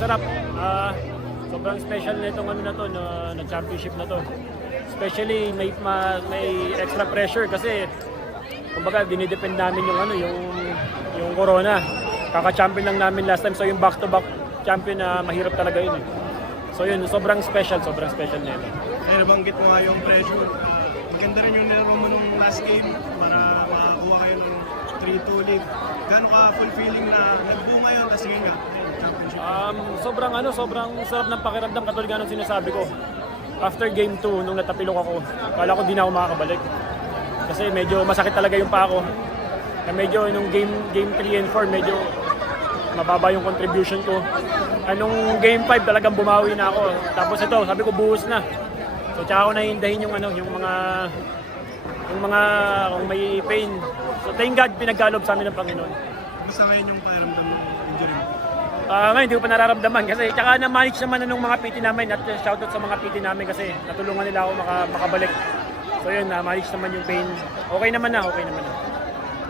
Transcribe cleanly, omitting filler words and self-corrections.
sarap. Sobrang special na itong ano na to, na championship na to. Especially may extra pressure kasi kumbaga dinidepend namin yung ano, yung Corona. Kaka-champion lang namin last time, so yung back-to-back champion na mahirap talaga yun. So yun, sobrang special na yun. Nabanggit mo nga yung pressure. Maganda rin yung nilaro mo nung last game para makakuha kayo ng 3-2 lead. Gano'n ka fulfilling na nagbunga yun, kasi nga, championship? Sobrang sarap ng pakiramdam, katulad nga nung sinasabi ko. After game 2, nung natapilok ako, kala ko di na ako makakabalik. Kasi medyo masakit talaga yung paa ko. Medyo nung game 3 and 4, medyo mababa yung contribution ko. Anong game 5 talagang bumawi na ako. Tapos ito, sabi ko buhos na. So tsaka ako nahindahin yung mga kung may pain. So thank God pinagkalob sa amin ng Panginoon. Gusto ngayon yung pakiramdam ng injury mo? Ngayon hindi ko pa nararamdaman kasi tsaka na-manage naman na nung mga PT namin at shoutout sa mga PT namin kasi natulungan nila ako makabalik. So yun, na-manage naman yung pain. Okay naman na.